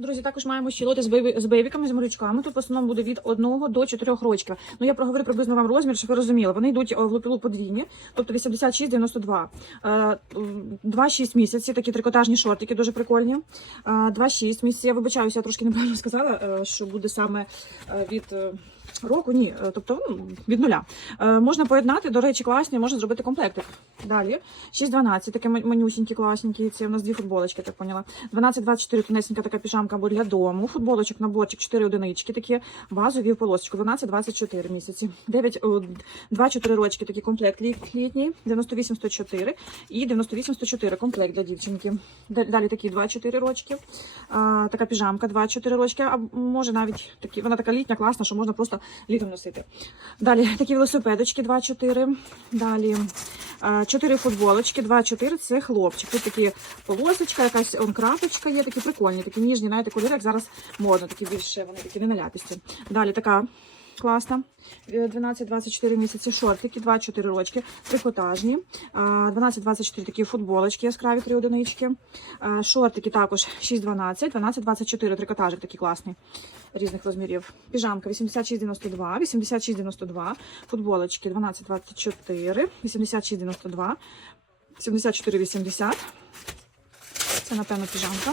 Друзі, також маємо ще лоти з, бейбі, з бейбіками, з малючками. Тут в основному буде від 1 до 4 років. Ну я проговорю приблизно вам розмір, щоб ви розуміли. Вони йдуть в лупілу подвійні, тобто 86-92. Е, 2-6 місяців, такі трикотажні шортики, дуже прикольні. Е, 2-6 місяців. Я вибачаюся, я трошки неправильно сказала, е, що буде саме е, від. е, Року ні, е, тобто ну, від нуля. Е, можна поєднати, до речі, класні, можна зробити комплектик. Далі 6-12, такі ма- манюсінькі, класненькі. Це у нас дві футболочки, так поняла. 12-24, тонесенька така піжамка або для дому. Футболочок, наборчик, 4 одинички, такі базові в полосочку. 12-24 місяці. 9, 2-4 рочки, такий комплект літній, 98-104 і 98-104 комплект для дівчинки. Далі такі 2-4 рочки. А, така піжамка 2-4 рочки, а може навіть такі, вона така літня, класна, що можна просто літом носити. Далі такі велосипедочки 2-4. Далі 4 футболочки, 2-4 це хлопчик. Тут такі полосочка, якась он крапочка є, такі прикольні, такі ніжні, знаєте, кольори, як зараз модно, такі більше, вони такі не на ляпісті. Далі така класна. е, 12-24 місяці шортики, 2-4 рочки, трикотажні. А, 12-24 такі футболочки, яскраві три одинички. Шортики також 6-12, 12-24 трикотажик такий класний різних розмірів. Піжамка 86-92, 86-92, футболочки 12-24, 86-92, 74-80. Це, напевно, піжамка.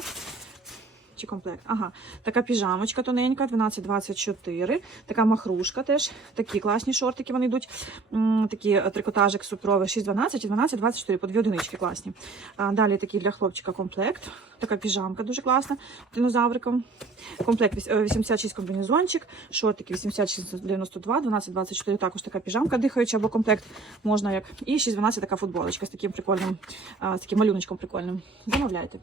Чи комплект? Ага, така піжамочка тоненька, 12-24. Така махрушка теж. Такі класні шортики вони йдуть. Такі е, трикотажик супровий 6-12 і 12-24, по дві одинички класні. Далі такий для хлопчика комплект. Така піжамка дуже класна, динозавриком. Комплект е, 86 комбінезончик, шортики 86-92, 12-24 також така піжамка дихаюча, або комплект можна як. І 6-12 така футболочка з таким прикольним, з таким малюночком прикольним. Замовляйте.